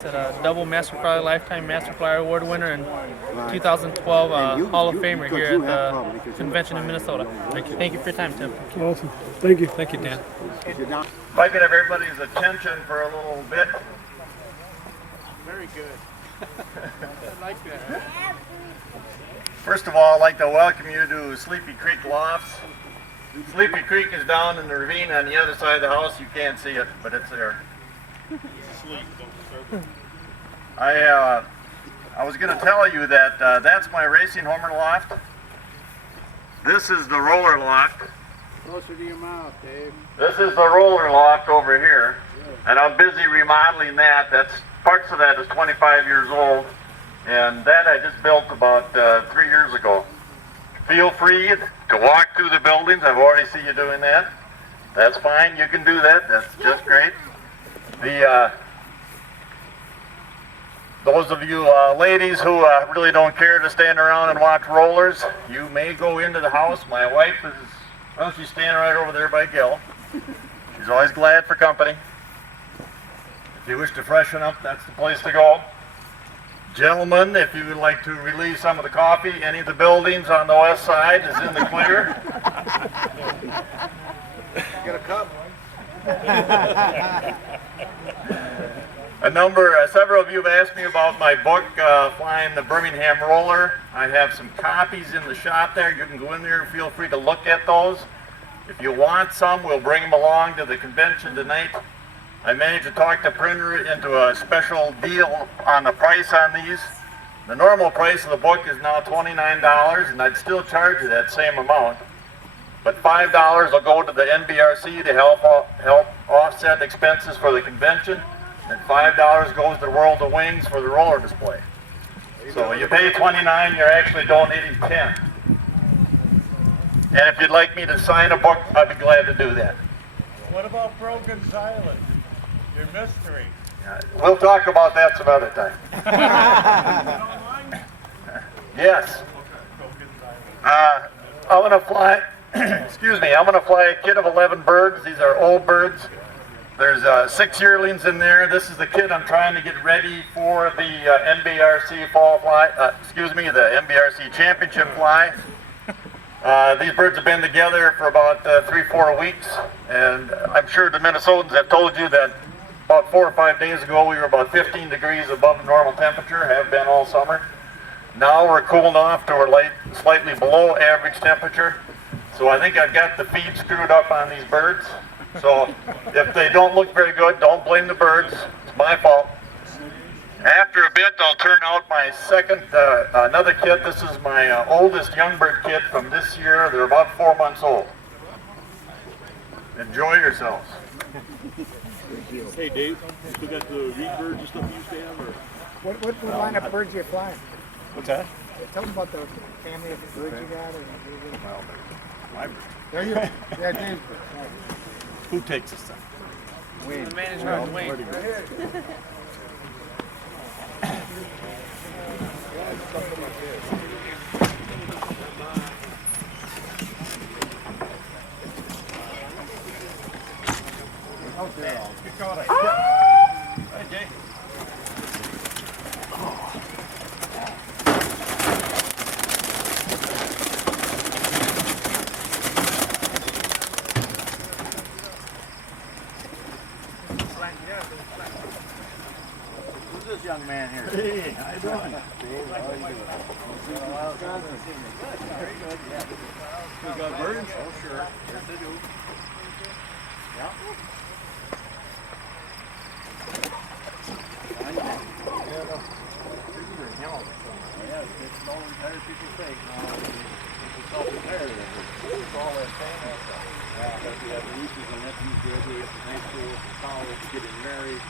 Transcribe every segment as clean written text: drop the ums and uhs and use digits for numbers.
Double Master Flyer Lifetime Master Flyer Award winner and 2012 Hall of Famer here at the convention in Minnesota. Thank you for your time, Tim. Awesome. Thank you. Thank you, Dan. If I could have everybody's attention for a little bit. Very good. I like that. First of all, I'd like to welcome you to Sleepy Creek Lofts. Sleepy Creek is down in the ravine on the other side of the house. You can't see it, but it's there. I was going to tell you that that's my racing homer loft. This is the roller loft. Closer to your mouth, Dave. This is the roller loft over here, and I'm busy remodeling that. Parts of that is 25 years old, and that I just built about 3 years ago. Feel free to walk through the buildings. I've already seen you doing that. That's fine. You can do that. That's just great. Those of you ladies who really don't care to stand around and watch rollers, you may go into the house. My wife is, well, she's standing right over there by Gil. She's always glad for company. If you wish to freshen up, that's the place to go. Gentlemen, if you would like to relieve some of the coffee, any of the buildings on the west side is in the clear. Get a cup. Several of you have asked me about my book, Flying the Birmingham Roller. I have some copies in the shop there. You can go in there and feel free to look at those. If you want some, we'll bring them along to the convention tonight. I managed to talk the printer into a special deal on the price on these. The normal price of the book is now $29, and I'd still charge you that same amount. But $5 will go to the NBRC to help offset expenses for the convention, and $5 goes to World of Wings for the roller display. So you pay $29, you're actually donating $10. And if you'd like me to sign a book, I'd be glad to do that. What about Brogan's Island? Your mystery. We'll talk about that some other time. Yes. I'm going to fly, excuse me, I'm going to fly a kit of 11 birds. These are old birds. There's 6 yearlings in there. This is the kit I'm trying to get ready for the NBRC fall fly, the NBRC championship fly. These birds have been together for about 3-4 weeks, and I'm sure the Minnesotans have told you that about 4 or 5 days ago we were about 15 degrees above normal temperature, have been all summer. Now we're cooling off to a slightly below average temperature. So I think I've got the feed screwed up on these birds. So if they don't look very good, don't blame the birds. It's my fault. After a bit, I'll turn out my second, another kit. This is my oldest young bird kit from this year. They're about 4 months old. Enjoy yourselves. Hey Dave, you still got the reed birds and stuff you used to have? Or? What line of birds you're flying? What's that? Tell them about the family of birds you got. Well, my birds. There you go. Yeah, Dave's birds. Who takes this stuff? The manager of Wayne. Out there. Good call. Hi, Jay. Who's this young man here? Hey, how you doing? Dave, how are you doing? It's been a while since I've seen you. Good, very good, yeah. You got birds? Oh, sure. Yes, I do. Yeah. Yeah, it's all retired people say. It's all retired. It's all that same. Yeah, because we have nieces and nephews graduate from high school, college, getting married.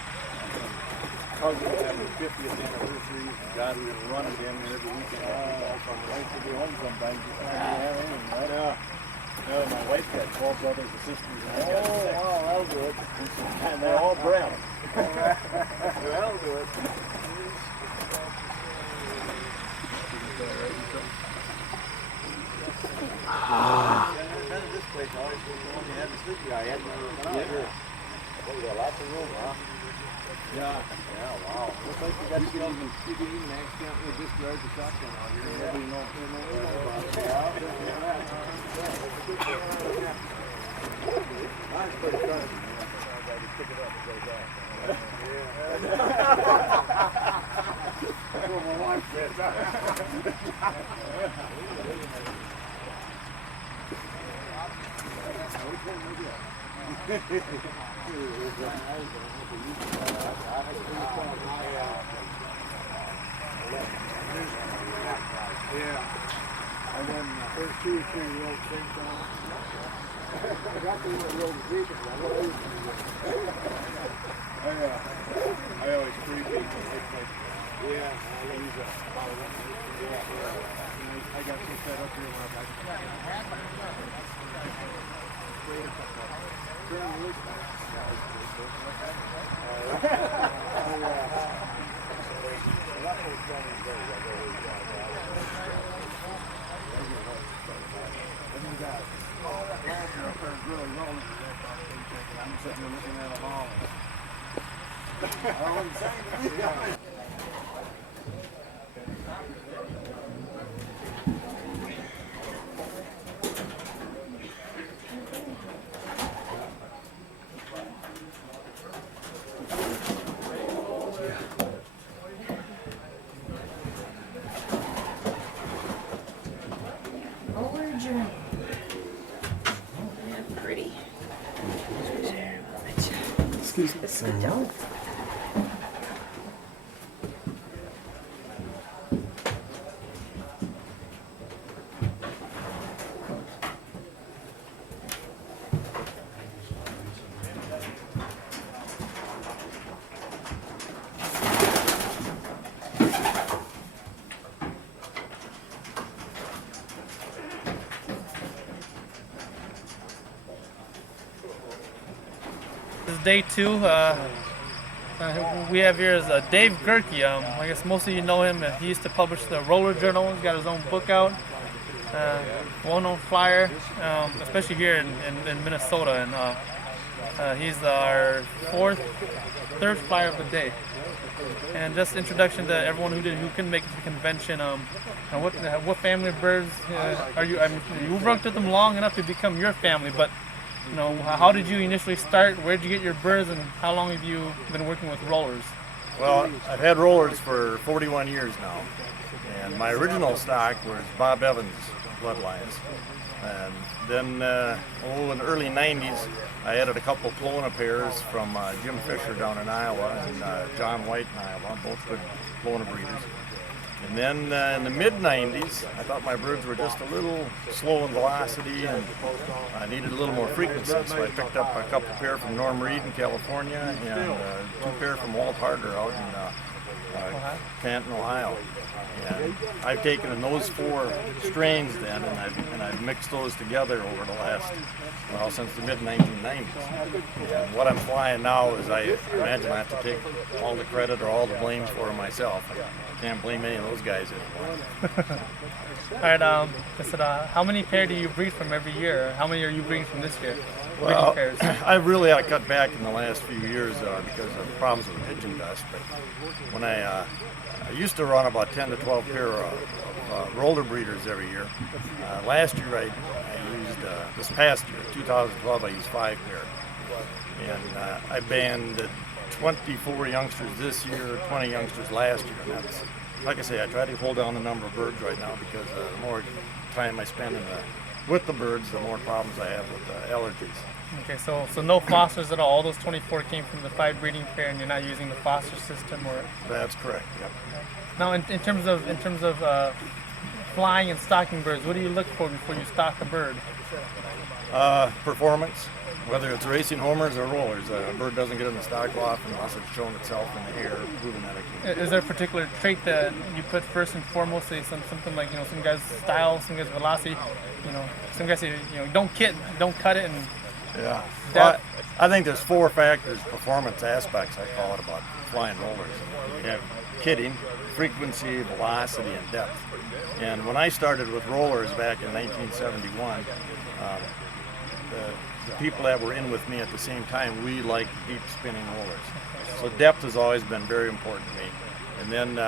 Cousins having their 50th anniversaries. God, we were running damn near every weekend. So my wife would be home sometimes. Just not really have anything, right? Yeah, my wife got 12 brothers and sisters. And wow, that'll do it. And they're all bred. That'll do it. This place always was the one you had to sleep. I had to. Yeah. Well, you got lots of room, huh? Yeah, wow. Looks like you could even accidentally discharge the shotgun out here. Nobody knows. Mine's pretty sharp. Pick it up, it goes off. That's what my wife said. Yeah. And then the first 2 or 3 year-old things on. I got the little beacon. I always pre-beat them. Yeah, I use that. I got some set up here when I'm like, turn the loose back. I'm sitting there looking at them all. I wasn't saying anything. Pretty. Excuse me. Sit down. This is day 2. We have here is Dave Gerke. I guess most of you know him. He used to publish the Roller Journal. He's got his own book out. Well-known flyer, especially here in Minnesota. And he's our third flyer of the day. And just introduction to everyone who couldn't make it to the convention. What family of birds are you? I mean, you've worked with them long enough to become your family, but you know, how did you initially start? Where did you get your birds, and how long have you been working with rollers? Well, I've had rollers for 41 years now, and my original stock was Bob Evans bloodlines. And then, in the early 90s, I added a couple Plona pairs from Jim Fisher down in Iowa and John White in Iowa, both good Plona breeders. And then in the mid-90s, I thought my birds were just a little slow in velocity and I needed a little more frequency, so I picked up a couple pair from Norm Reed in California and 2 pair from Walt Harder out in Canton, Ohio. And I've taken those 4 strains then, and I've mixed those together over the last, since the mid-1990s. And what I'm flying now is I imagine I have to take all the credit or all the blame for it myself. I can't blame any of those guys anymore. All right. I said, how many pair do you breed from every year? How many are you breeding from this year? Well, pairs? I've really had to cut back in the last few years because of problems with pigeon dust. But when I used to run about 10 to 12 pair of roller breeders every year. Last year I used, this past year, 2012, I used 5 pair. And I banned 24 youngsters this year, 20 youngsters last year. And that's, like I say, I try to hold down the number of birds right now because the more time I spend with the birds, the more problems I have with allergies. Okay, so no fosters at all. All those 24 came from the 5 breeding pair, and you're not using the foster system, or? That's correct. Yep. Now, in terms of flying and stocking birds, what do you look for before you stock a bird? Performance, whether it's racing homers or rollers. A bird doesn't get in the stock loft unless it's shown itself in the air, proving that it can. Is there a particular trait that you put first and foremost? Say something like, some guys style, some guys velocity. Some guys say, don't cut it, and yeah. Well, I think there's 4 factors, performance aspects, I call it, about flying rollers. You have kidding, frequency, velocity, and depth. And when I started with rollers back in 1971, the people that were in with me at the same time, we liked deep spinning rollers. So depth has always been very important to me. And then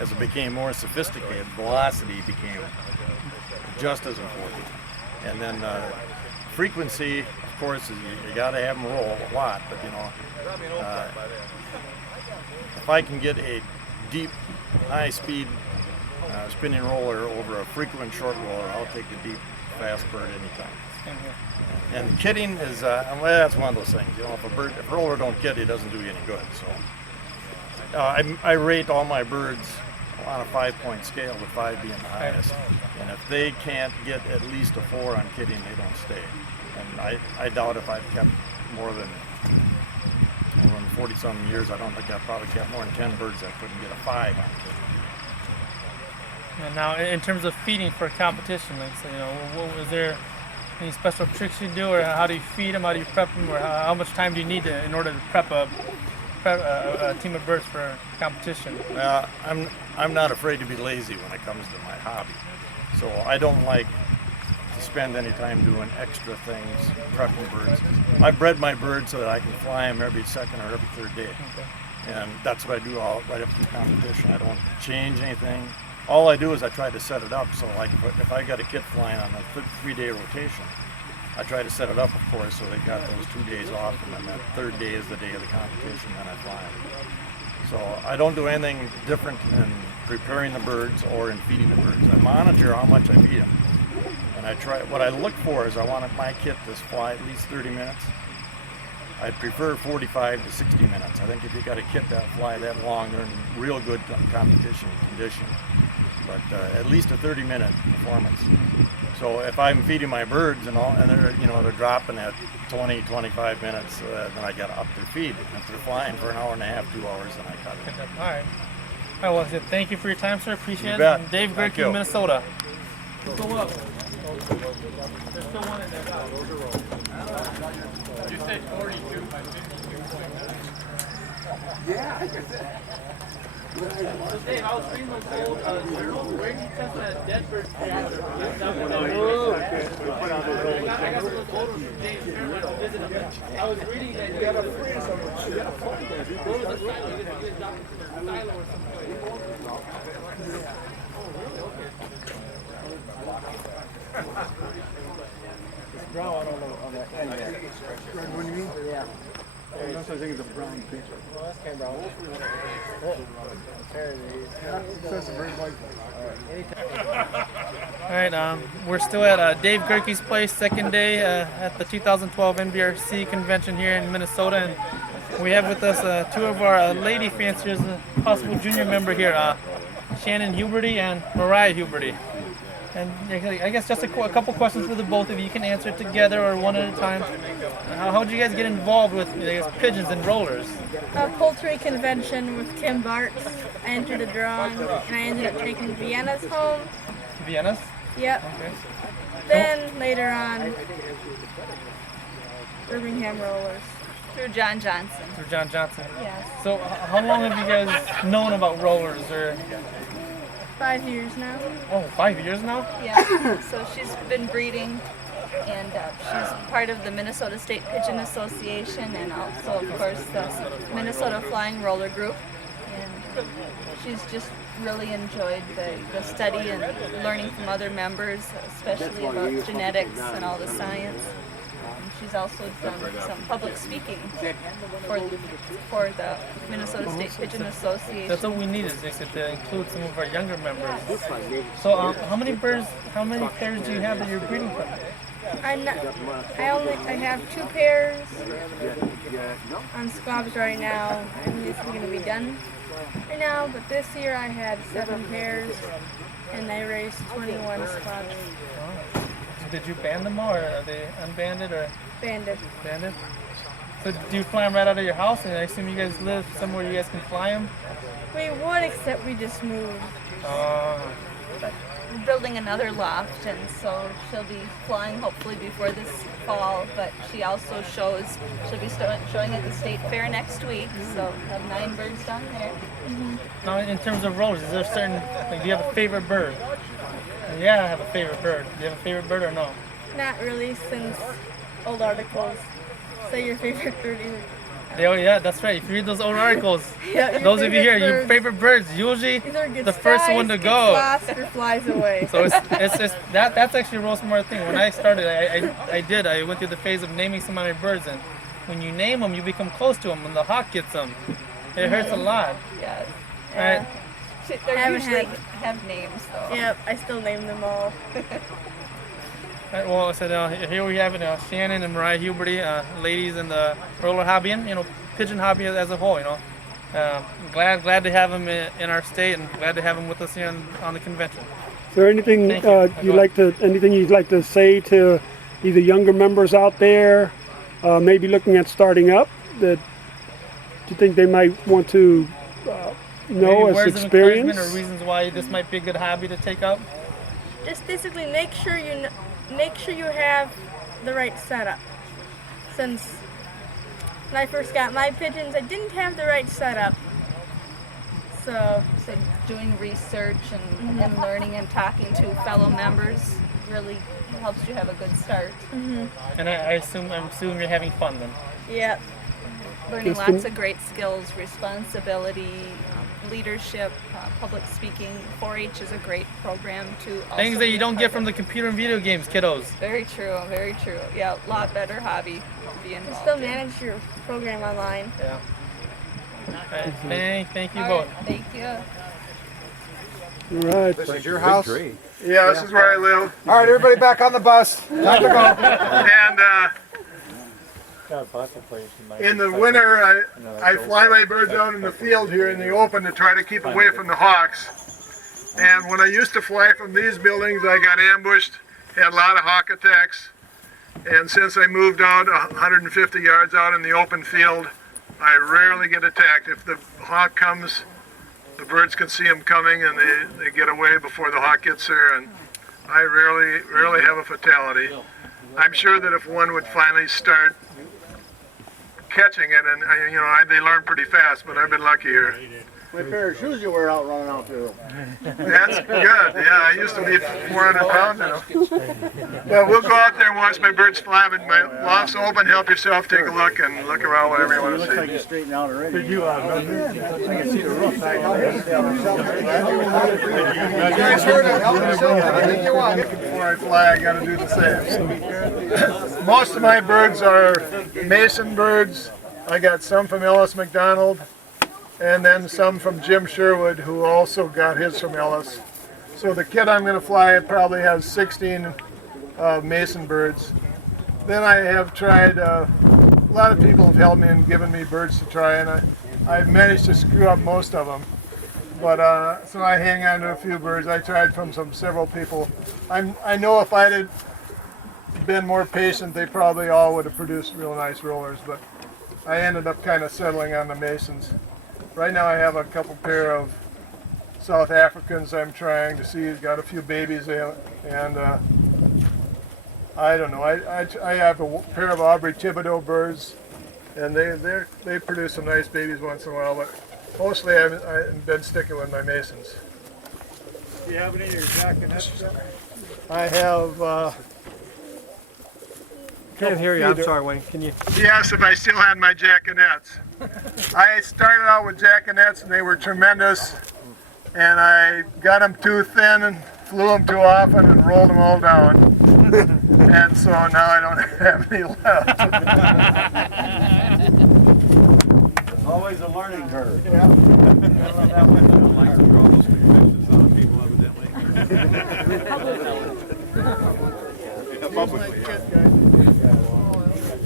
as it became more sophisticated, velocity became just as important. And then frequency, of course, you got to have them roll a lot. But if I can get a deep, high-speed spinning roller over a frequent short roller, I'll take the deep, fast bird anytime. And kidding is, well, that's one of those things. If a roller don't kid, it doesn't do you any good. So I rate all my birds on a 5-point scale, with 5 being the highest. And if they can't get at least a 4 on kidding, they don't stay. And I doubt if I've kept more than 40-something years, I don't think I've probably kept more than 10 birds that couldn't get a 5 on kidding. And now, in terms of feeding for competition, like, so, is there any special tricks you do, or how do you feed them? How do you prep them, or how much time do you need in order to prep a team of birds for competition? I'm not afraid to be lazy when it comes to my hobby, so I don't like to spend any time doing extra things prepping birds. I bred my birds so that I can fly them every second or every third day, and that's what I do right up to the competition. I don't change anything. All I do is I try to set it up so, like, if I got a kit flying on a 3-day rotation, I try to set it up, of course, so they got those 2 days off, and then that third day is the day of the competition, and I fly them. So I don't do anything different in preparing the birds or in feeding the birds. I monitor how much I feed them, and what I look for is I want my kit to fly at least 30 minutes. I prefer 45 to 60 minutes. I think if you got a kit that fly that long, they're in real good competition condition. But at least a 30-minute performance. So if I'm feeding my birds and they're dropping at 20, 25 minutes, then I got to up their feed. If they're flying for an hour and a half, 2 hours, then I cut it. All right. All right, well, thank you for your time, sir. Appreciate it. bet. And Dave Thank Gerke, you. Minnesota. Let's go up. There's still one in there. You said 42 by 52. So Dave, I was reading those old journals. Where did you test that dead bird? I got some of those old ones from James Fairmont to visit them. I was reading that you got to freeze them. What was the silo? You guys dropped a silo or something. Brown on that end there. What do you mean? Yeah. That's what I think of the brown picture. Well, that's kind of brown. There it is. That's a bird like All right, we're still at Dave Gerke's place, second day at the 2012 NBRC convention here in Minnesota, and we have with us 2 of our lady fanciers, a possible junior member here, Shannon Huberty and Mariah Huberty. And I guess just a couple questions for the both of you. You can answer it together or one at a time. How did you guys get involved with pigeons and rollers? A poultry convention with Kim Bart. I entered a drawing, and I ended up taking Vienna's home. Vienna's? Yep. Okay. Then later on, Birmingham Rollers. Through John Johnson. Through John Johnson. Yes. So how long have you guys known about rollers? Or 5 years now. 5 years now? Yeah. So she's been breeding, and she's part of the Minnesota State Pigeon Association, and also, of course, the Minnesota Flying Roller Group. And she's just really enjoyed the study and learning from other members, especially about genetics and all the science. She's also done some public speaking for the Minnesota State Pigeon Association. That's what we need, is to include some of our younger members. So how many pairs do you have that you're breeding from? I have 2 pairs on squabs right now. I'm just going to be done right now, but this year I had 7 pairs, and I raised 21 squabs. So did you band them all, or are they unbanded or Banded. banded? So do you fly them right out of your house? And I assume you guys live somewhere you guys can fly them? We would, except we just moved. We're building another loft, and so she'll be flying hopefully before this fall, but she'll be showing at the state fair next week, so we'll have 9 birds down there. Now, in terms of rollers, is there certain, do you have a favorite bird? Yeah, I have a favorite bird. Do you have a favorite bird or no? Not really, since old articles say your favorite bird is Oh yeah, that's right. If you read those old articles, Yeah, your those of you favorite here, your bird favorite birds, usually either gets the first dies, one to gets go. lost, or flies away. So it's that's actually a real smart thing. When I started, I went through the phase of naming some of my birds, and when you name them, you become close to them. When the hawk gets them, it hurts a lot. Yes. Right? They haven't usually had- have names though. Yep, I still name them all. Right, well, I said here we have it, Shannon and Mariah Huberty, ladies in the roller hobby, and pigeon hobby as a whole. Glad to have them in our state, and glad to have them with us here on the convention. Is there anything Thank you. anything you'd like to say to either younger members out there, maybe looking at starting up, that you think they might want to know Maybe as words of encouragement experience? or reasons why this might be a good hobby to take up. Just basically make sure you have the right setup. Since when I first got my pigeons, I didn't have the right setup. So So doing research and learning and talking to fellow members really helps you have a good start. And I'm assuming you're having fun then. yeah, Learning It's been- lots of great skills, responsibility, leadership, public speaking. 4-H is a great program to also Things that be you a don't part get of. from the computer and video games, kiddos. Very true, very true. Yeah, a lot better hobby to be involved still in. manage your program online. Yeah. Thank you All both. right, thank you. All right. This is your house? Yeah, this is where I live. All right, everybody back on the bus. Time to go. And in the winter, I fly my birds out in the field here in the open to try to keep away from the hawks. And when I used to fly from these buildings, I got ambushed, had a lot of hawk attacks. And since I moved out 150 yards out in the open field, I rarely get attacked. If the hawk comes, the birds can see him coming and they get away before the hawk gets there. And I rarely have a fatality. I'm sure that if one would finally start catching it, and they learn pretty fast, but I've been lucky here. My pair of shoes you wear out running out there. That's good. Yeah, I used to be 400 pounds. Well, we'll go out there and watch my birds fly, but my loft's open. Help yourself. Take a look and look around whatever you want Looks to like see. you straightened out already. Before I fly, I got to do the same. Most of my birds are Mason birds. I got some from Ellis McDonald, and then some from Jim Sherwood, who also got his from Ellis. So the kit I'm going to fly probably has 16 Mason birds. Then I have tried, a lot of people have helped me and given me birds to try, and I've managed to screw up most of them. But so I hang on to a few birds. I tried from several people. I know if I'd have been more patient, they probably all would have produced real nice rollers, but I ended up kind of settling on the Masons. Right now I have a couple pair of South Africans I'm trying to see. Got a few babies, and I don't know. I have a pair of Aubrey Thibodeau birds, and they produce some nice babies once in a while, but mostly I've been sticking with my Masons. Do you have any of your jackanets? I have. Can't hear you. I'm sorry, Wayne. Can you? He asked if I still had my jackanets. I started out with jackanets and they were tremendous, and I got them too thin and flew them too often and rolled them all down. And so now I don't have any left. It's always a learning curve. Publicly, yeah.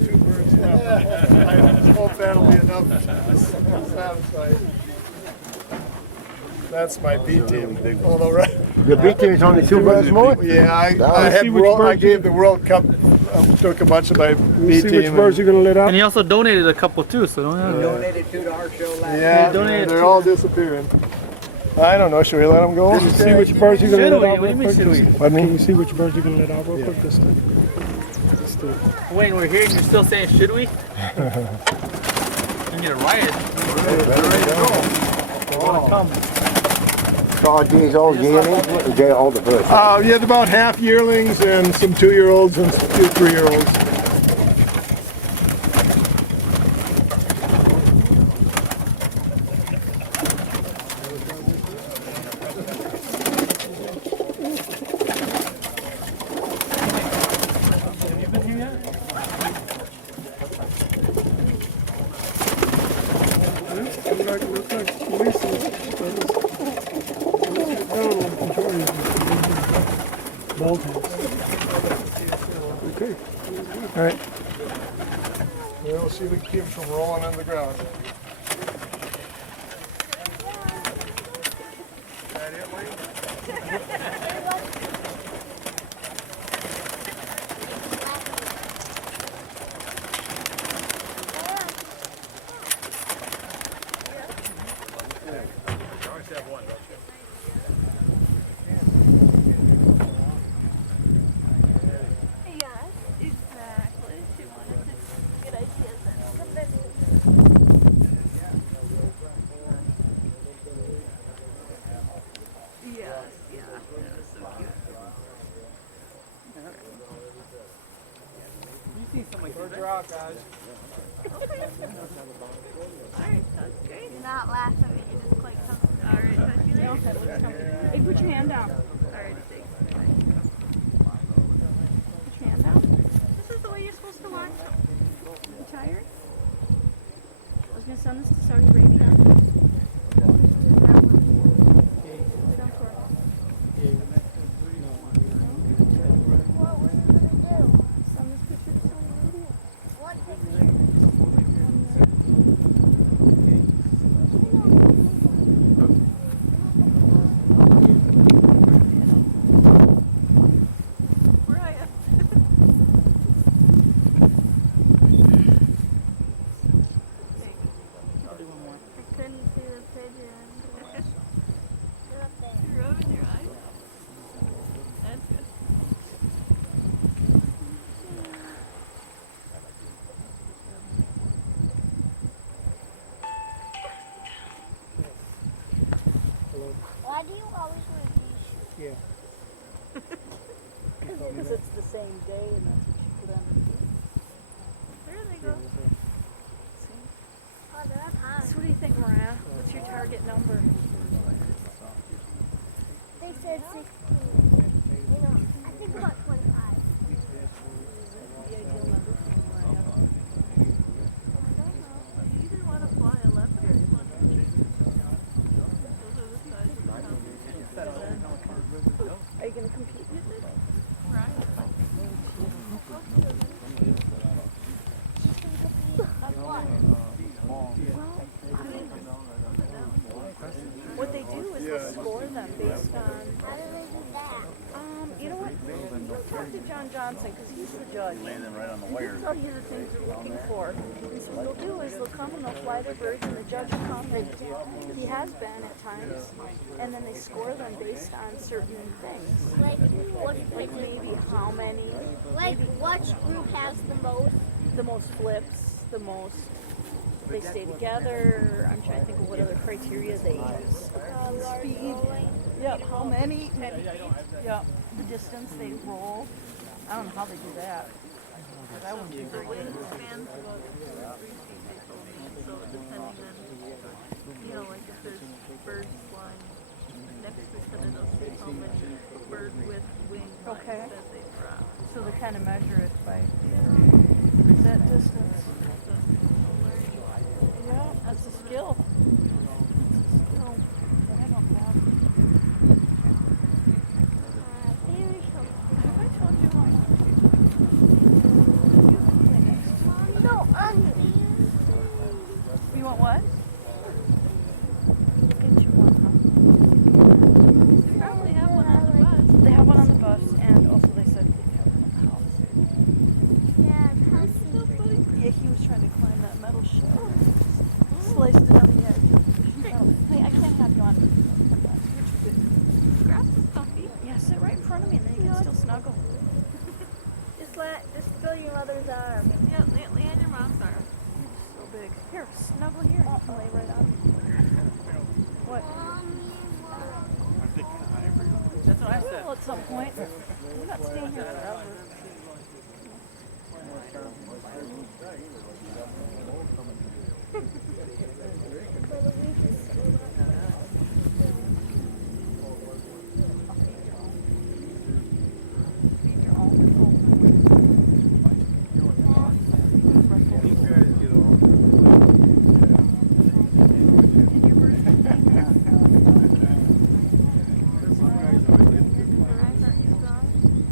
Two birds left. I hope that'll be enough satisfied. That's my B team. Although, right? The B team is only 2 birds more? Yeah, I see which birds gave the World Cup, took a bunch of my B See team. which birds you're going to let out. And he also donated a couple too, so don't have Donated 2 to our show last Yeah, donated they're all disappearing. I don't know, should we let them go? See which birds you're going to Should let we? out What do real you mean, quick. should we? Pardon Can me? you see which birds you're going to let out real quick this time? Let's do it. Wayne, we're here and you're still saying, should we? You can get a riot. So are these all yearlings? Or they all the birds? You had about half yearlings and some 2-year-olds and a few 3-year-olds. both hands. Okay. All right. We'll see if we can keep them from rolling on the ground. Yes, exactly. She wanted to get ideas and convince me. Yes, yeah, that was so cute. We're out, guys. Alright, sounds great. You're not laughing at me, you're just quite comfortable. Alright, talk to you later. Hey, put your hand down. Alright, thanks. Put your hand down. This is the way you're supposed to watch them. You tired? I was going to send this to Saudi Arabia. Sit down for it. What were you gonna do? Send this picture to Saudi Arabia. What picture? Where are you? I couldn't see the pigeon. You're up there. You're rubbing your eyes. That's good. Why do you always wear these shoes? Yeah. Because it's the same day and that's what you put on the feet. There they go. Oh, they're up high. So what do you think, Mariah? What's your target number? They said 16. You know, I think about 25. The ideal number for Mariah. You either want to fly a leopard or you want to those are the size of the competition. Are you going to compete with it? Right. What they do is they'll score them based on. How do they do that? You know what? You talk to John Johnson because he's the judge. Laying them right on the He can tell you the things you're looking for. And so what they'll do is they'll come and they'll fly their birds, and the judge will come and he has been at times, and then they score them based on certain things. Like, Like maybe how many, which group has the most? the most flips, the most they stay together. I'm trying to think of what other criteria they use. Speed. Yep. How many? Yep. The distance they roll. I don't know how they do that. I wouldn't do The very good. wingspans go up to 3 feet, they told me. So depending on, you know, like if there's birds flying next to each other, they'll see how many bird with wing lines Okay. that they drop. So they kind of measure it by that distance. Yeah, that's a skill. It's a skill that I don't have. Very comfortable. Have I told you how much? No, You want what? Get you one, huh? They probably have one on the bus. They have one on the bus, and also they said they have one in the house. yeah, how secret. Yeah, he was trying to climb that metal shelf. Sliced it on the edge. Hey, I can't have you on. Grass is comfy. Yeah, sit right in front of me, and then you can still snuggle. Just feel your mother's arm. Yeah, lay on your mom's arm. So big. Here, snuggle here. You can lay right on. What? That's what I said. Well, at some point. We're not staying here forever. Feed your own. Did your bird Your eyes aren't strong.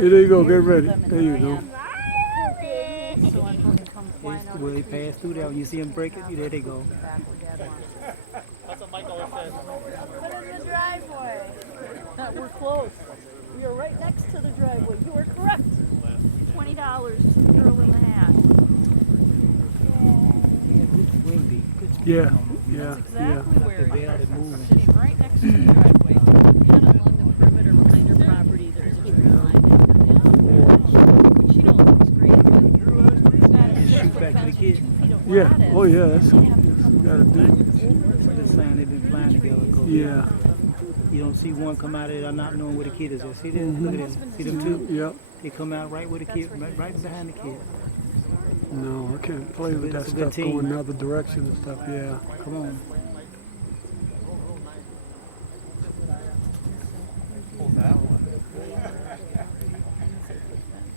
Yeah, there you go. Get ready. There you go. So I'm Will they pass through there? When you see them break it, there they go. That's what Mike always says. put in the driveway. That we're close. We are right next to the driveway. You are correct. $20 to the girl in the hat. Yeah, That's yeah. exactly where it barely is. moving. Sitting right next to the driveway. Kind of along the perimeter behind her property. There's a tree line. She don't looks great. But it's not a Shoot back to the fence kid. with 2 feet of Yeah. lattice. Oh, yeah. That's You what have to you come gotta do. This sign they've been flying together. Yeah. You don't see one come out of there not knowing where the kid is at. See them? Look at them. See them two? Yep. They come out right where the kid, right behind the kid. No, I can't play with that It's a good stuff going team. another direction and stuff. Yeah. Come on.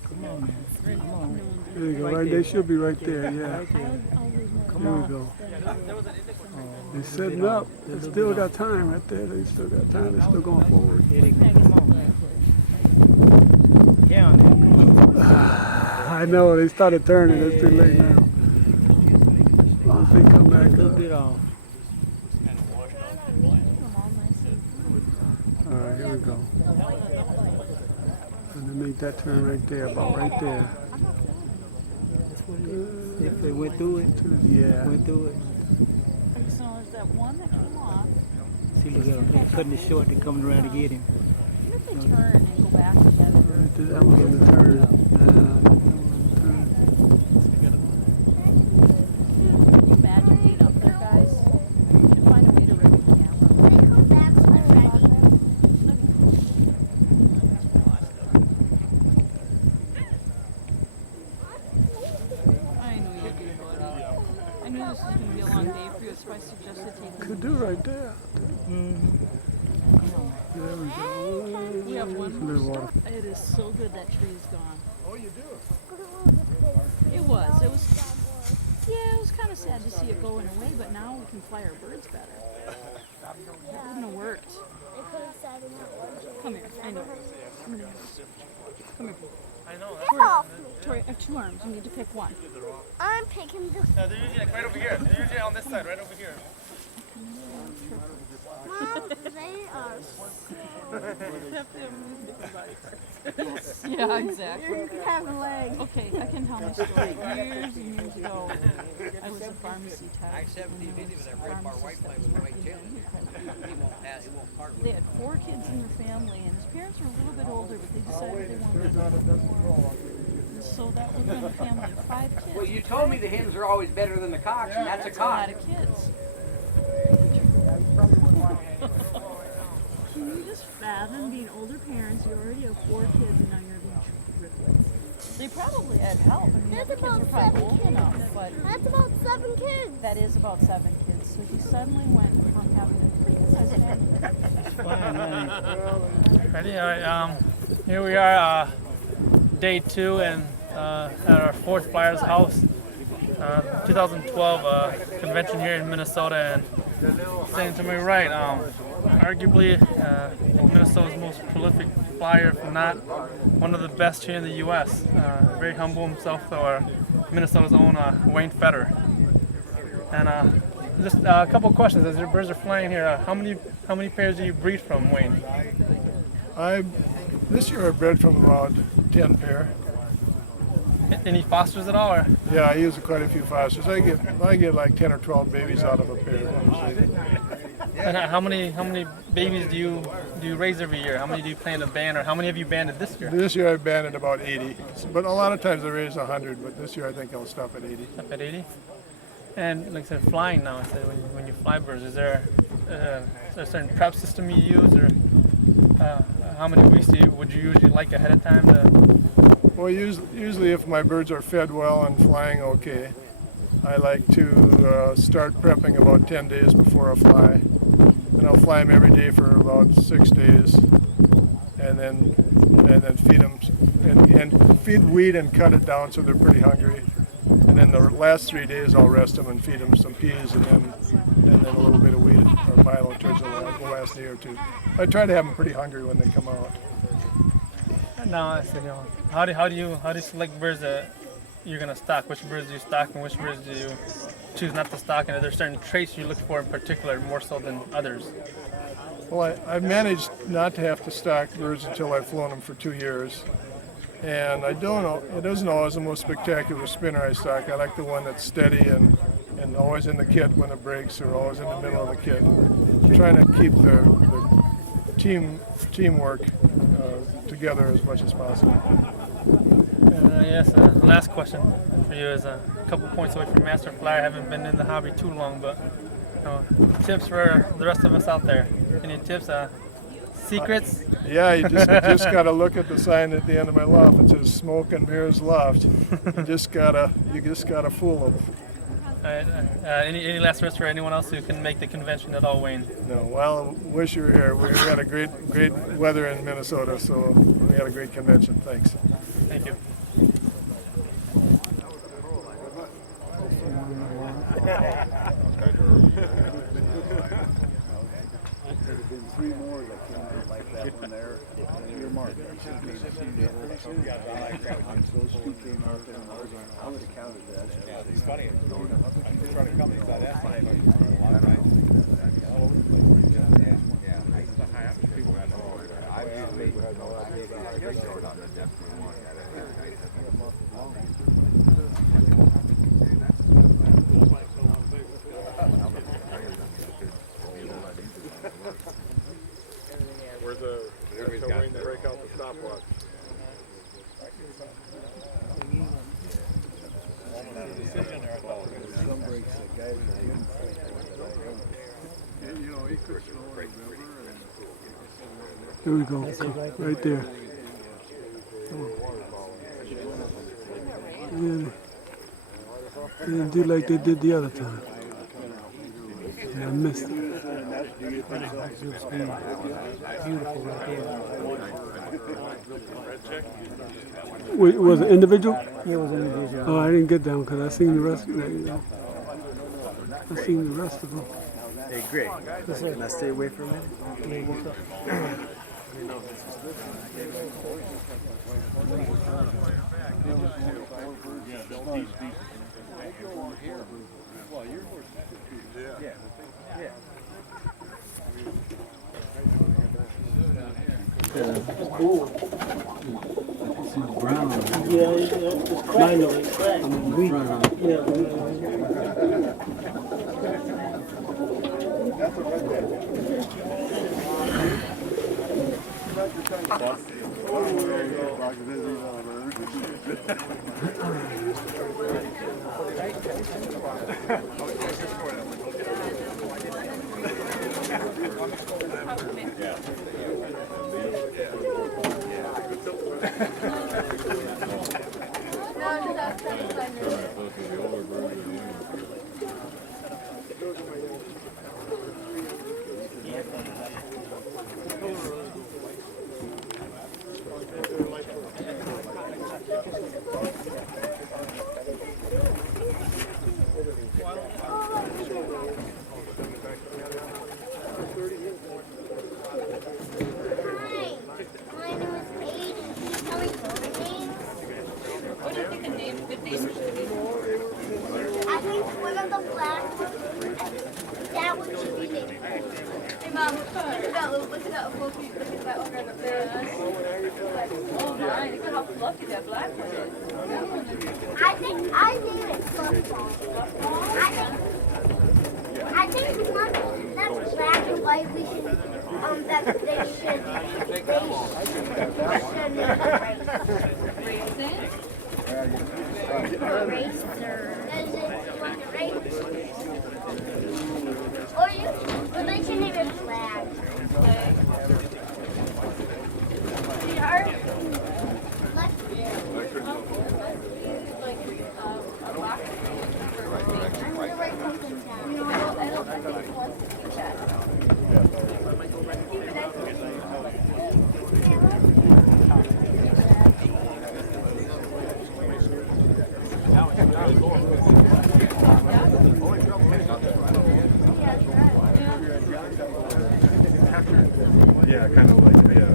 Come on, man. Come on. There you go. Right Right, there. they should be right there. Yeah. Right there. Come There we on. go. Oh, They're setting up. They still got time right there. They still got time. They're still going forward. there they go. Come on, man. Yeah, man. I know. They started turning. It's too late now. As long as they come A back little up. bit off. All right, here we go. And they make that turn right there, about right there. That's what it is. If they went through it, Yeah. went through it. So there's that one that came off. See, look at them. They're cutting it short. They're coming around to get him. What if they turn and go back together? That was on the turn. Can you imagine being up there, guys? You can find a way to rig a camera. They come back already. I knew you'd be good. I knew this was going to be a long day for you, so I suggested taking Could do right there. There we go. We have one more Little water. stop. It is so good that tree's gone. Look at all the birds. It was. It was. Yeah, it was kind of sad to see it going away, but now we can fly our birds better. It wouldn't have worked. They could have said in that one. Come here. I know. Come here. Come here. I know. Get off me. Tori, I have 2 arms. You need to pick one. I'm picking the. They're usually like right over here. They're usually on this side, right over here. Mom, they are. Yes. Yeah, exactly. You can have a leg. Okay, I can tell my story. Years and years ago, I was a pharmacy tech. They had 4 kids in their family, and his parents were a little bit older, but they decided they wanted to have more. And so that would have been a family of 5 kids. Well, you told me the hens are always better than the cocks, and that's a a cock. lot of kids. Can you just fathom being older parents? You already have 4 kids, and now you're being triplets. They probably had help. I mean, the That's other kids about were probably 7 old kids. enough, but That's about 7 kids. that is about 7 kids. So he suddenly went from having a pretty good sized family. Fine, man. Ready? All right. Here we are, day 2, and at our 4th Flyers house. 2012 convention here in Minnesota, and sitting to my right, arguably Minnesota's most prolific flyer, if not one of the best here in the U.S. Very humble himself, though, Minnesota's own Wayne Fetter. And just a couple of questions as your birds are flying here. How many pairs do you breed from, Wayne? This year I bred from about 10 pair. Any fosters at all? Or? Yeah, I use quite a few fosters. I get like 10 or 12 babies out of a pair. And how many babies do you raise every year? How many do you plan to ban, or how many have you banded this year? This year I've banded about 80, but a lot of times I raise 100, but this year I think I'll stop at 80. Up at 80? And like I said, flying now, I said, when you fly birds, is there a certain prep system you use, or how many weeks would you usually like ahead of time to? Well, usually if my birds are fed well and flying okay, I like to start prepping about 10 days before I fly. And I'll fly them every day for about 6 days, and then feed them and feed wheat and cut it down so they're pretty hungry. And then the last 3 days I'll rest them and feed them some peas and then a little bit of wheat or milo towards the last day or two. I try to have them pretty hungry when they come out. No, I said, how do you select birds that you're gonna stock? Which birds do you stock, and which birds do you choose not to stock? And are there certain traits you look for in particular, more so than others? Well, I've managed not to have to stock birds until I've flown them for 2 years. And I don't know, it isn't always the most spectacular spinner I stock. I like the one that's steady and always in the kit when it breaks, or always in the middle of the kit. I'm trying to keep the teamwork together as much as possible. Yes, last question for you is a couple points away from Master Flyer. I haven't been in the hobby too long, but tips for the rest of us out there. Any tips? Secrets? Yeah, you just got to look at the sign at the end of my loft. It says "Smoke and Mirrors Loft." You just gotta fool them. Any last words for anyone else who can make the convention at all, Wayne? No, well, wish you were here. We got a great weather in Minnesota, so we had a great convention. Thanks. Thank you. There have been 3 more that came out like that one there. Your mark. Those 2 came out there. I would have counted that. Yeah, it's funny. I'm just trying to come inside that side. Where's the wing to break out the stopwatch? Some breaks that guys are getting. You know, he could snow in November. Here we go, right there. And they didn't do like they did the other time. And I missed it. Beautiful right there. Wait, was it individual? Yeah, it was individual. Oh, I didn't get down because I seen the rest. I seen the rest of them. Hey, Greg, can I stay away from him? Yeah, what's up? Cool. Brown. Yeah, it's cracked. Green. Yeah. I think one that's black and white we should that they should race or but they shouldn't even flag. Yeah, kind of like, yeah.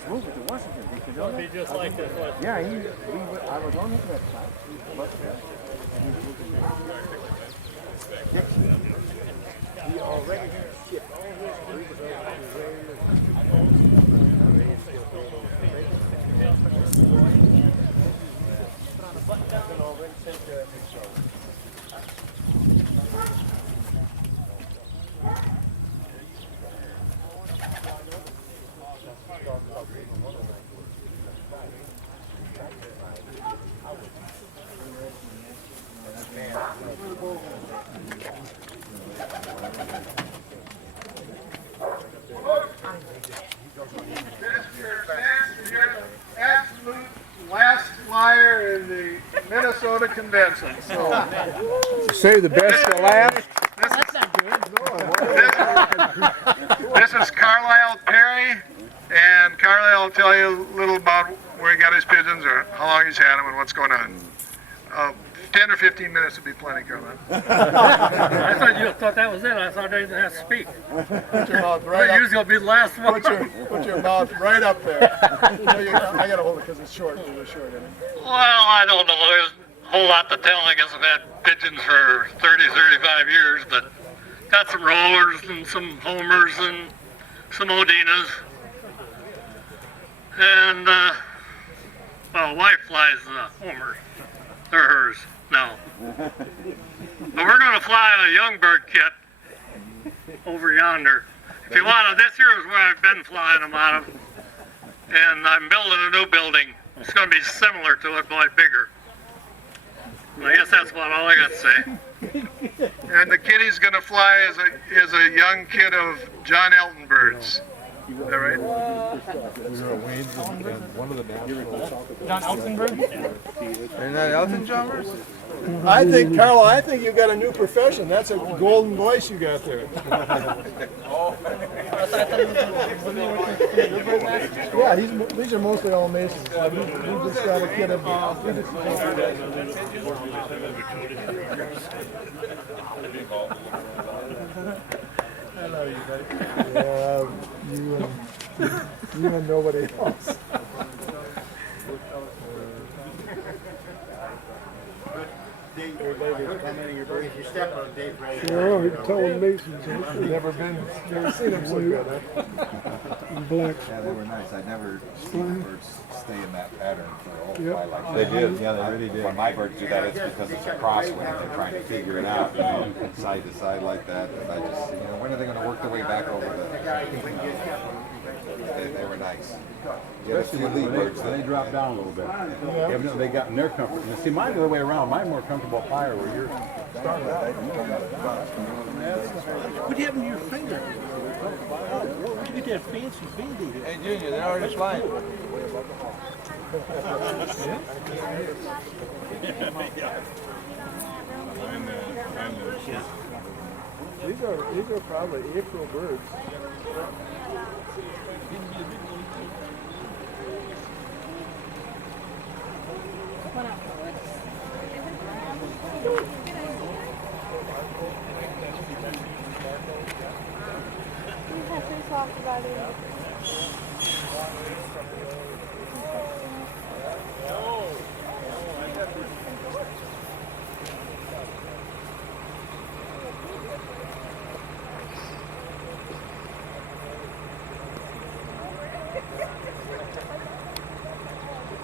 He's moving to Washington. Did you know It'll be that? just like this. What? Yeah, I was on his website. And he's moving there. Dixie. He already shipped all his Absolute last flyer in the Minnesota convention. So Save the best for last. this is Carlisle Perry, and Carlisle will tell you a little about where he got his pigeons or how long he's had them and what's going on. 10 or 15 minutes would be plenty, Carlisle. I thought you thought that was it. I thought they didn't have to speak. Put your mouth right up. Usually it'll be the last one. Put your mouth right up there. I got to hold it because it's short. It's short, isn't it? Well, I don't know. There's a whole lot to tell. I guess I've had pigeons for 30, 35 years, but got some rollers and some homers and some Odinas. And, well, wife flies the homers. They're hers now. But we're going to fly a young bird kit over yonder. If you want to, this here is where I've been flying them out of. And I'm building a new building. It's going to be similar to it, but bigger. I guess that's about all I got to say. And the kid he's going to fly is a young kid of John Elton birds. Is that right? John Elsenberg? They're not Elton John? I think, Carlo, I think you've got a new profession. That's a golden voice you got there. Yeah, these are mostly all Masons. We just got a kid of... Hello, you buddy. Yeah, you and nobody else. Oh, you tell them Masons. Never seen them so good, huh? Black. Yeah, they were nice. I never seen birds stay in that pattern for a whole Yep. flight like They that. did, yeah, they really did. When my birds do that, it's because it's a crosswind. They're trying to figure it out, you know, side to side like that. And I just, when are they going to work their way back over the... They were nice. You had a few lead birds They that dropped down a little bit. Evidently they got in their comfort. Now, see, mine's the other way around. Mine's more comfortable higher where yours started. What happened to your finger? Where'd you get that fancy finger? Hey, Junior, they're already flying. These are probably April birds.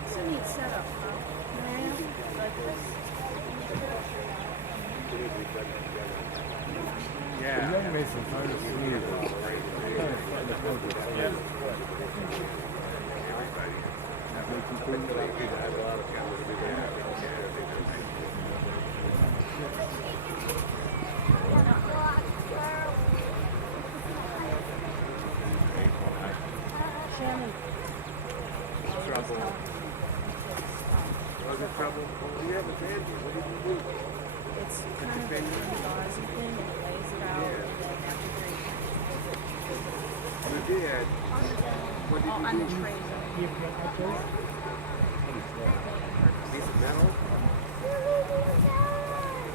It's a neat setup, huh? Like this. The young Masons are just sweet. Shannon. It's kind of a gauzy thing, and it lays it out, and then after on the tray. Piece of metal?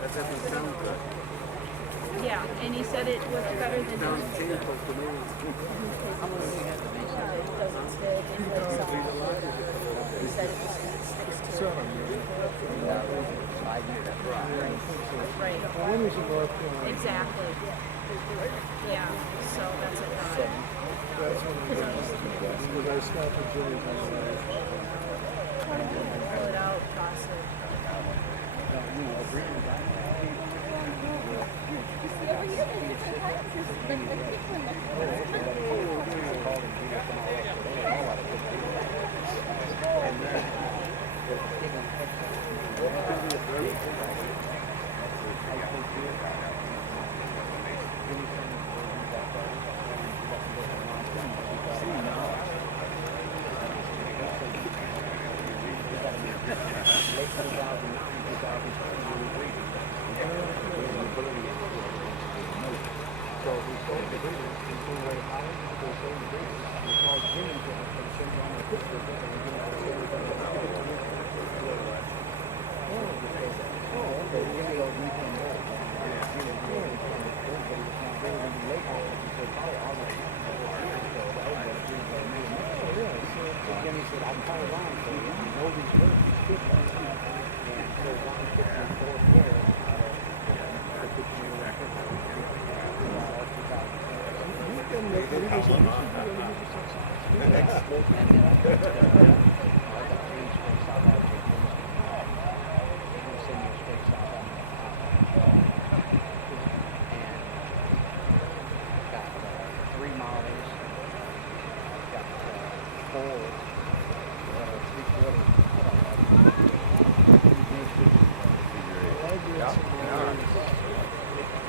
That doesn't sound good. Yeah, and he said it was better than his. It doesn't stick. It breaks off. He said it just sticks to it. Right. Exactly. Yeah, so that's a problem. That's what it is. Because I stopped at Jimmy's on the way. Pull it out, toss it.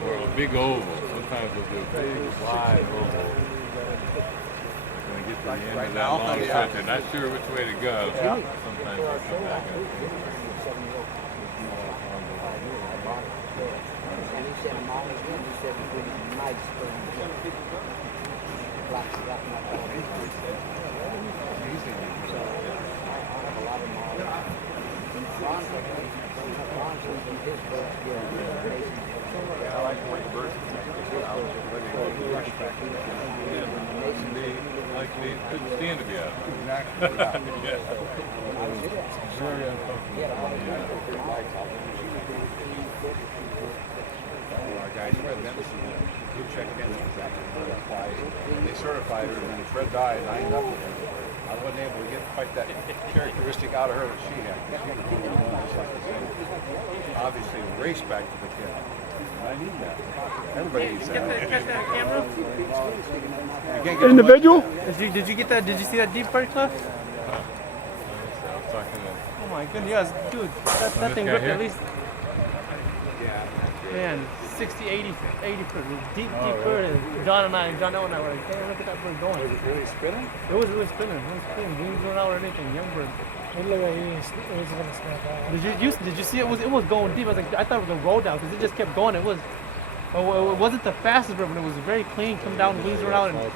Or a big oval. Sometimes they'll do a big wide oval. When they get to the end of that long stretch, they're not sure which way to go. Sometimes they'll come back up. And he said, I'm always good. He said, it's really nice for him. Black stuff, not all these things. So, I have a lot of them. Ron says in his book, Yeah, I like the way the birds They couldn't stand to be out. Exactly. Yeah. Very uncomfortable. Our guys, Fred Dennison, good check engines after they certified her, and Fred died 9-0. I wasn't able to quite that characteristic out of her that she had. She was just like the same. Obviously, the race back to the kid. And I need that. Everybody needs that. Catch that camera? You can't get Individual? Did you get that? Did you see that deep bird, Cliff? I was talking to Oh my goodness, yes, dude, that thing guy ripped here? at least, man, 60, 80 foot, deep bird. And John and I were like, damn, look at that bird going. Was it really spinning? It was spinning. It was spinning. Wings going out or anything. Young bird. It looked like it was gonna snap out. Did you see it? It was going deep. I thought it was a roll down because it just kept going. It wasn't the fastest bird, but it was very clean. Come down, wings were out, and it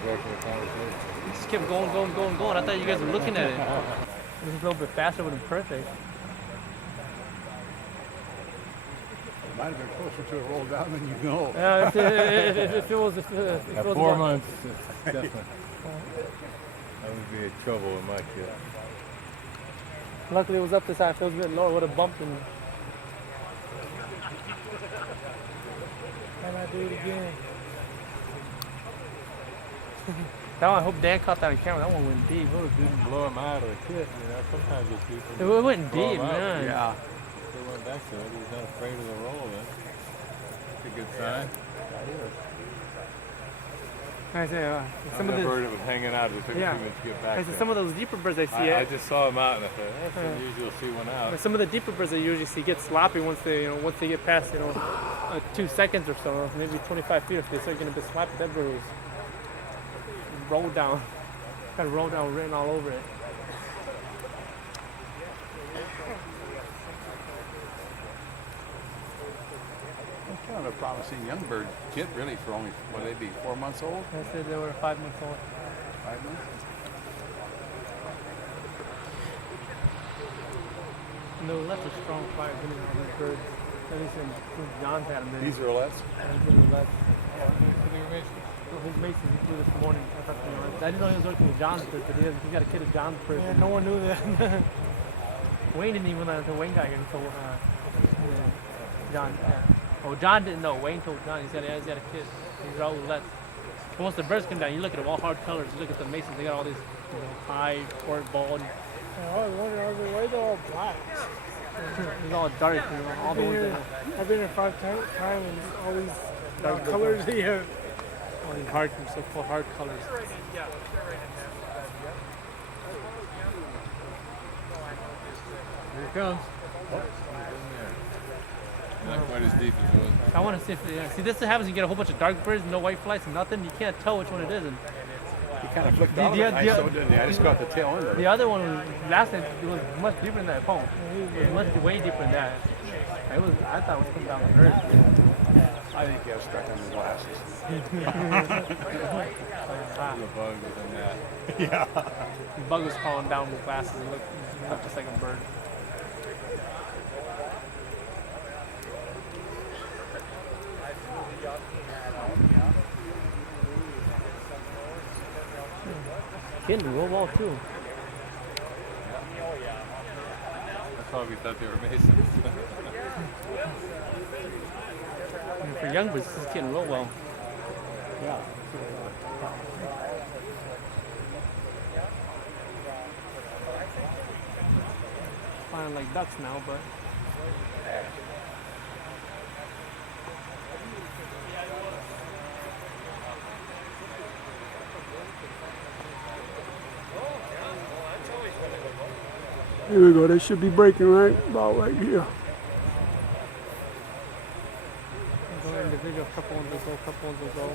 just kept going. I thought you guys were looking at it. It was a little bit faster, would have been perfect. Might have been closer to a roll down than you know. Yeah, if it was 4 months, definitely. That would be a trouble with my kid. Luckily, it was up this high. If it was a bit lower, it would have bumped and. Can I do it again? That one, I hope Dan caught that on camera. That one went deep. It didn't blow him out of the kit, you know. Sometimes those people. It went blow deep, him out. man. Yeah. They went back to it. He was not afraid of the roll then. That's a good sign. I say, some Some of the bird that was hanging out. It took 2 minutes to get back. I said, some of those deeper birds I see. I just saw him out and I thought, that's unusual to see one out. Some of the deeper birds I usually see get sloppy once they get past 2 seconds or so, maybe 25 feet. If they start getting a bit sloppy, that bird was rolled down, kind of rolled down, written all over it. Kind of a promising young bird kit, really, for only, what, they'd be 4 months old? I said they were 5 months old. 5 months? And they left a strong fire hitting all these birds. At least John's had them. These are roulettes? His Mason, he flew this morning. I didn't know he was working with John's prison, but he got a kid at John's prison. Yeah, no one knew that. Wayne didn't even know until Wayne got here and told John. Oh, John didn't know. Wayne told John. He said he's got a kid. He's all less. But once the birds come down, you look at them all hard colors. You look at the Masons, they got all these high, short, bald. I was wondering, why they're all black? It's all dark. All the ones I've been here 5 times and all these dark colors they have. All these hard, so-called hard colors. Here it comes. Not quite as deep as it was. I want to see if, see, this happens, you get a whole bunch of dark birds, no white flights, and nothing. You can't tell which one it is. And He kind of flicked out of it nice, though, didn't he? I just got the tail end of it. the other one was, last time, it was much deeper than that phone. It was much way deeper than that. I thought it was coming down the earth. I think he was stuck on the glasses. The bug was in that. Yeah. The bug was crawling down with glasses and looked just like a bird. Kidding, real well too. That's why we thought they were Masons. For young birds, this is getting real well. Yeah. Flying like ducks now, but. Here we go. They should be breaking about right here. Go individual, couple ones will go, couple ones will go.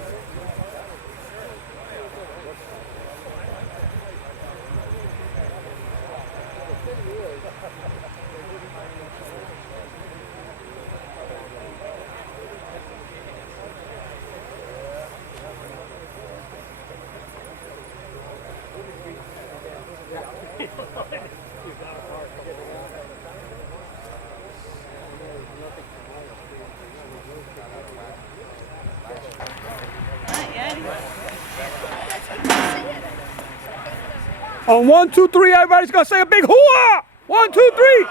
On 1, 2, 3, everybody's gonna say a big hooah! 1, 2, 3.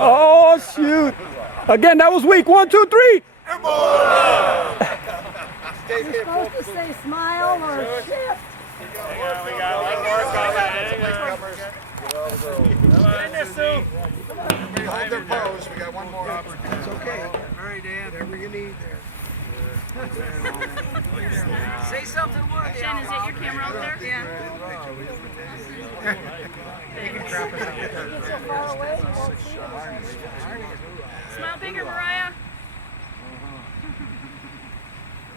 Oh shoot! Again, that was weak. 1, 2, 3. You're supposed to say smile or shift. We got one more Hold their pose. We got one more opportunity. It's okay. All right, Dan. Whatever you need there. Say something, would you? Jen, is it your camera out there? Yeah. Get so far away, you won't see it. Smile bigger, Mariah.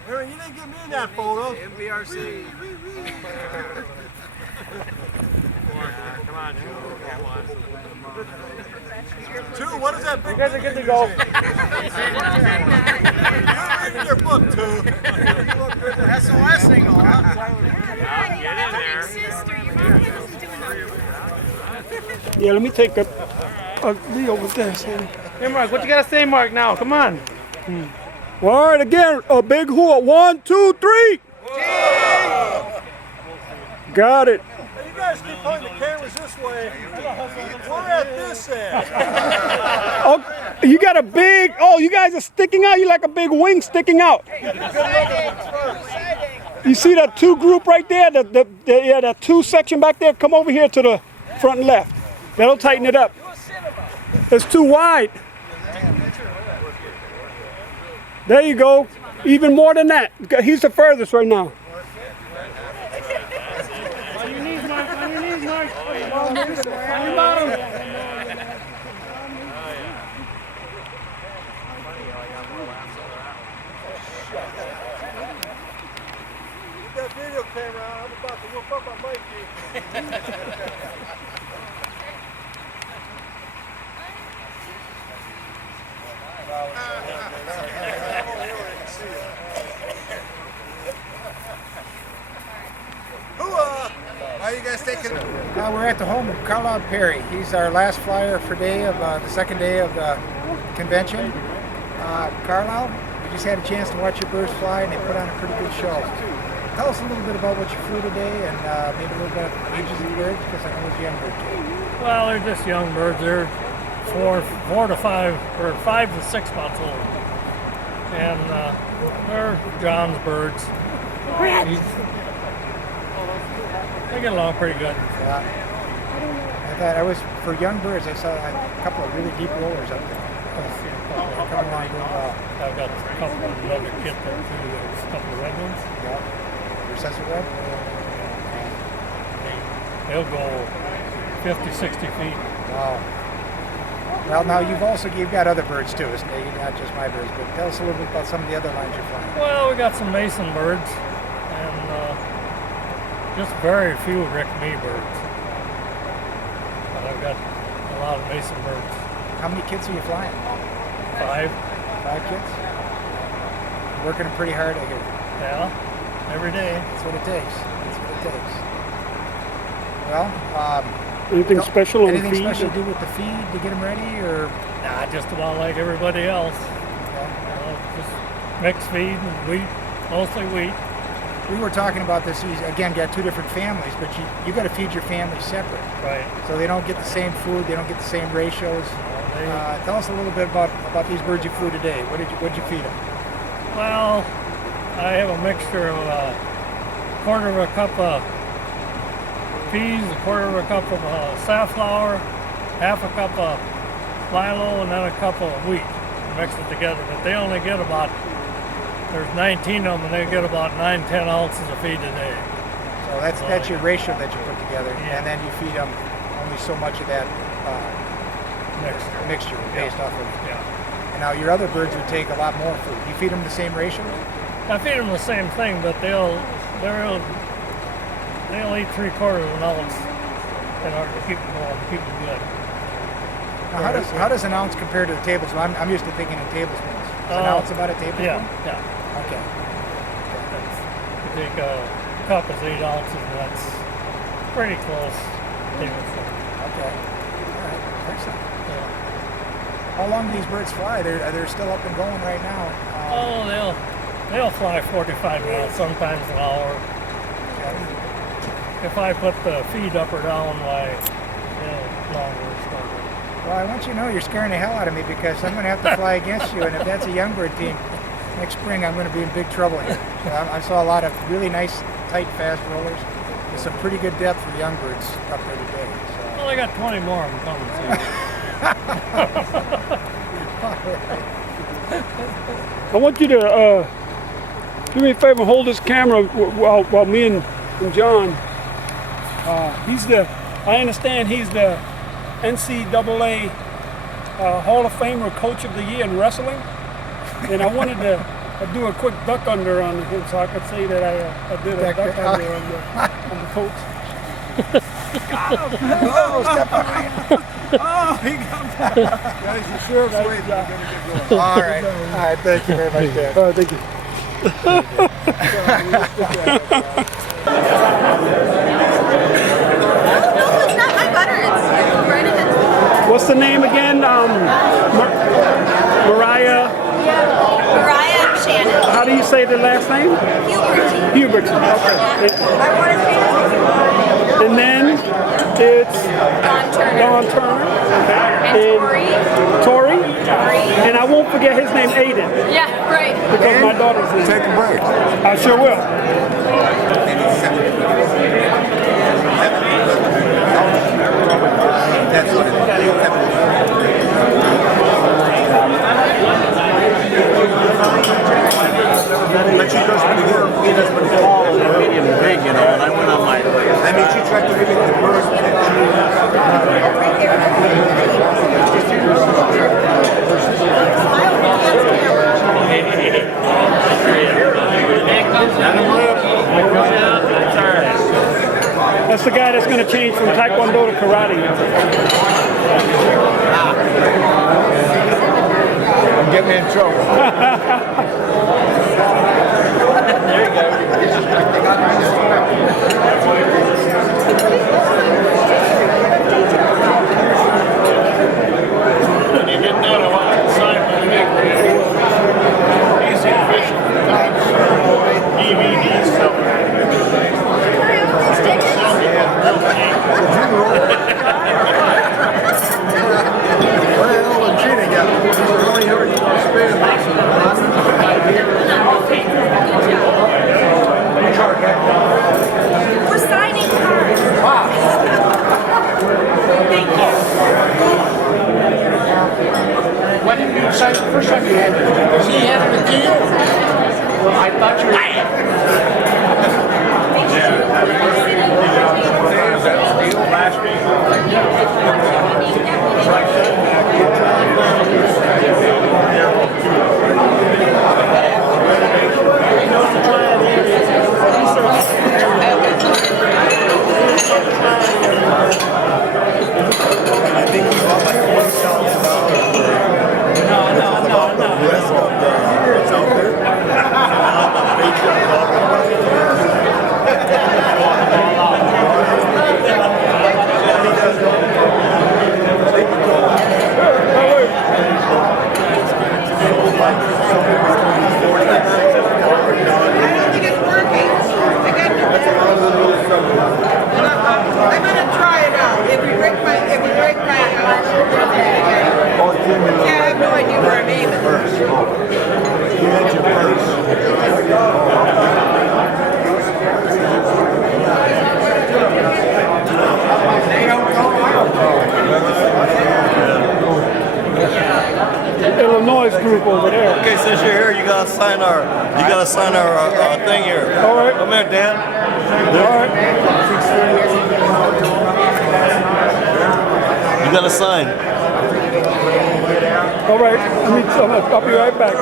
Aaron, you didn't get me in that photo. NBRC. Come on, Joe. Come on. 2, what is that? You guys are good to go. You're reading your book, 2. That's the last thing, huh? Get in there. Sister, your mom hasn't doing nothing. Yeah, let me take a Leo with this. Hey, Mark, what you gotta say, Mark? Now, come on. All right, again, a big hooah. 1, 2, 3. Got it. Hey, you guys keep pointing the cameras this way. We're at this end. Oh, you got a big. Oh, you guys are sticking out. You like a big wing sticking out. You see that 2 group right there? That 2 section back there. Come over here to the front and left. That'll tighten it up. It's too wide. There you go. Even more than that. He's the furthest right now. On your knees, Mark. On your knees, Mark. On your bottom. Get that video camera out. I'm about to whoop up on Mikey. How are you guys taking? We're at the home of Carl Perry. He's our last flyer for day of the second day of the convention. Carlisle, we just had a chance to watch your birds fly, and they put on a pretty good show. Tell us a little bit about what you flew today, and maybe a little bit about the ages of the birds, because I know it's young birds. Well, they're just young birds. They're 4 to 5 or 5 to 6 months old, and they're John's birds. They get along pretty good. Yeah. I thought for young birds, I saw a couple of really deep rollers up there. They're coming along real well. I've got a couple of another kit there too. There's a couple of red ones. Yeah. Recessive red? They'll go 50, 60 feet. Wow. Well, now you've got other birds too, isn't it? Not just my birds, but tell us a little bit about some of the other lines you're flying. Well, we got some mason birds and just very few Rick Me birds. But I've got a lot of mason birds. How many kits are you flying? 5. 5 kits? Working them pretty hard, I hear. Yeah, every day. That's what it takes. That's what it takes. Well, anything special on the feed? Anything special to do with the feed to get them ready, or? Nah, just about like everybody else. Okay. Just mixed feed and wheat, mostly wheat. We were talking about this. Again, got 2 different families, but you got to feed your family separate. Right. So they don't get the same food. They don't get the same ratios. Tell us a little bit about these birds you flew today. What did you feed them? Well, I have a mixture of a quarter of a cup of peas, a quarter of a cup of safflower, half a cup of lilo, and then a cup of wheat. Mix it together, but they only get about, there's 19 of them, and they get about 9-10 ounces of feed a day. So that's your ratio that you put together, yeah. And then you feed them only so much of that mixture based off of. Yeah. And now your other birds would take a lot more food. You feed them the same ratio? I feed them the same thing, but they'll eat 3/4 of an ounce in order to keep them going, keep them good. Now how does an ounce compare to the tablespoon? I'm used to thinking in tablespoons. Is an ounce about a tablespoon? Yeah. Okay. You take a cup is 8 ounces, and that's pretty close tablespoon. Okay. All right. Excellent. How long do these birds fly? They're still up and going right now. They'll fly 45 minutes, sometimes an hour. Okay. If I put the feed up or down, longer. Well, I want you to know you're scaring the hell out of me, because I'm going to have to fly against you, and if that's a young bird team, next spring I'm going to be in big trouble here. So I saw a lot of really nice, tight, fast rollers. There's some pretty good depth for young birds up there today. So. Well, I got 20 more of them coming too. I want you to do me a favor, hold this camera while me and John. I understand he's the NCAA Hall of Famer Coach of the Year in wrestling, and I wanted to do a quick duck under on him so I could say that I did a duck under on the coach. Oh, step behind. Oh, he got back. Guys, you sure that's waiting. All right. Thank you very much, Dan. Thank you. It's not my butter. It's right in it. What's the name again? Mariah. Mariah and Shannon. How do you say the last name? Huberton. Okay. And then it's Don Turner. And Tori. And I won't forget his name, Aiden. Yeah, right. Because my daughter's name. Take a break. I sure will. That's what it is. But she does pretty good. He does pretty tall and medium and big, and I went on my. That means she tried to mimic the bird That's the guy that's going to change from Taekwondo to karate. I'm getting in trouble. There you go. When you get done, I want you to sign I thought you I think he bought like $1,000 for the rest of the years out there. I'm gonna try it out. If we break my yeah, I have no idea where I'm aiming. You had your Illinois group over there. Okay, since you're here, you gotta sign our thing here. All right. Come here, Dan. All right. You gotta sign. All right. I'll be right back.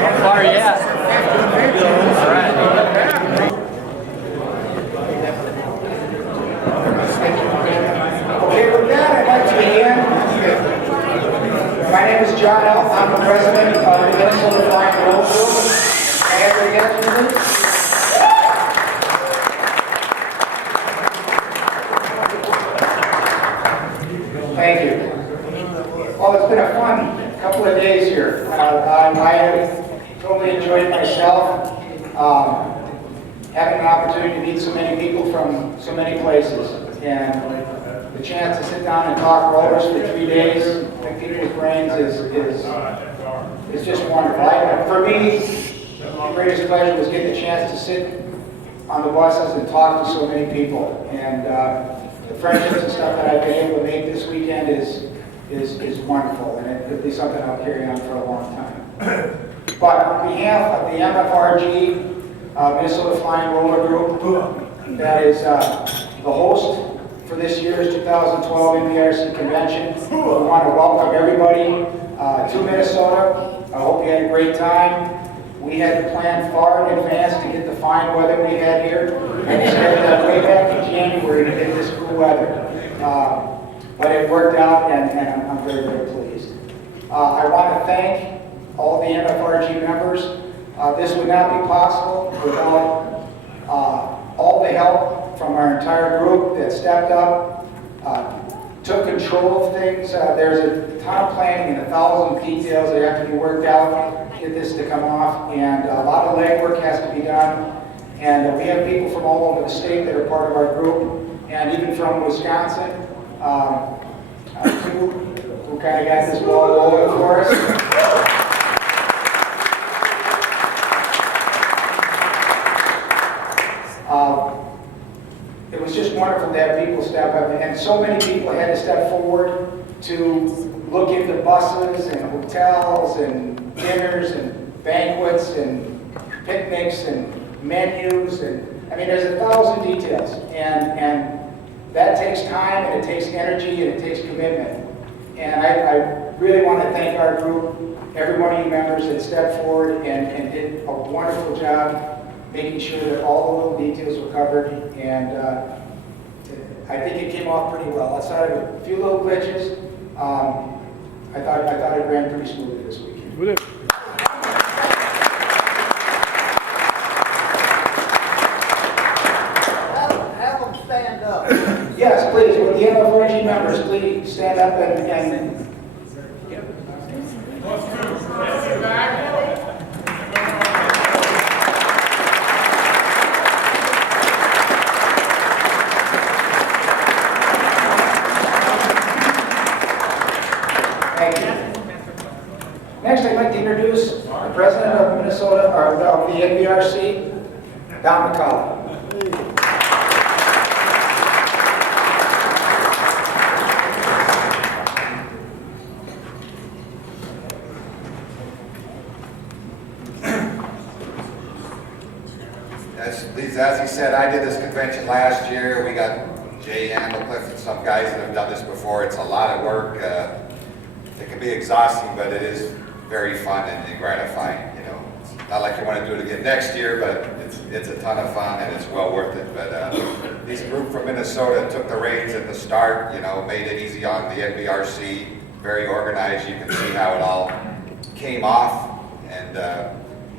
How far are you at? All right. Okay, with that, I'd like to begin. My name is John Elf. I'm the president of the Minnesota Flying Roll Group. Can I have your attention, please? Thank you. Well, it's been a fun couple of days here. I have totally enjoyed myself. Having an opportunity to meet so many people from so many places, and the chance to sit down and talk rollers for 3 days, pick people's brains is just wonderful. For me, the greatest pleasure was getting the chance to sit on the buses and talk to so many people, and the friendships and stuff that I've been able to make this weekend is wonderful, and it could be something I'll carry on for a long time. But on behalf of the MFRG, Minnesota Flying Roller Group, that is the host for this year's 2012 NBRC convention. We want to welcome everybody to Minnesota. I hope you had a great time. We had to plan far in advance to get the fine weather we had here. And we started way back in January to get this cool weather. But it worked out, and I'm very, very pleased. I want to thank all the MFRG members. This would not be possible without all the help from our entire group that stepped up, took control of things. There's a ton of planning and 1,000 details that have to be worked out to get this to come off, and a lot of legwork has to be done. And we have people from all over the state that are part of our group, and even from Wisconsin, who kind of got this ball rolling for us. It was just wonderful to have people step up, and so many people had to step forward to look into buses and hotels and dinners and banquets and picnics and menus, and I mean there's 1,000 details, and that takes time, and it takes energy, and it takes commitment. And I really want to thank our group, every one of you members that stepped forward and did a wonderful job making sure that all the little details were covered, and I think it came off pretty well. Outside of a few little glitches, I thought it ran pretty smoothly this weekend. Have them stand up. Yes, please. With the MFRG members, please stand up and next, I'd like to introduce the president of Minnesota, or of the NBRC, Don McCullough. as he said, I did this convention last year. We got Jay Andlecliffe and some guys that have done this before. It's a lot of work. It can be exhausting, but it is very fun and gratifying. You know, it's not like you want to do it again next year, but it's a ton of fun and it's well worth it. But this group from Minnesota took the reins at the start. You know, made it easy on the NBRC. Very organized. You can see how it all came off, and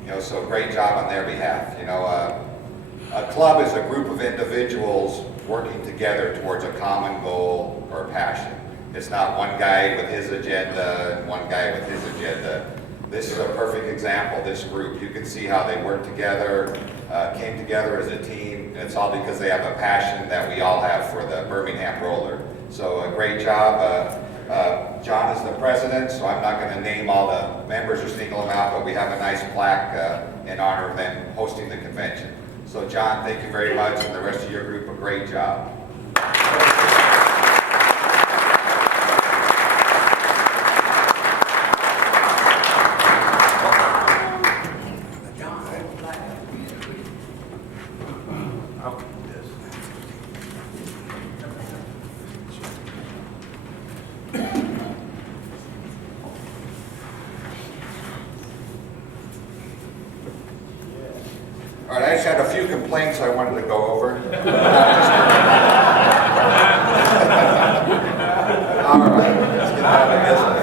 you know, so great job on their behalf. You know, a club is a group of individuals working together towards a common goal or passion. It's not one guy with his agenda and one guy with his agenda. This is a perfect example, this group. You can see how they work together, came together as a team, and it's all because they have a passion that we all have for the Birmingham Roller. So a great job. John is the president, so I'm not going to name all the members or single them out, but we have a nice plaque in honor of them hosting the convention. So John, thank you very much, and the rest of your group, a great job. All right, I just had a few complaints I wanted to go over. All right, let's get out of business.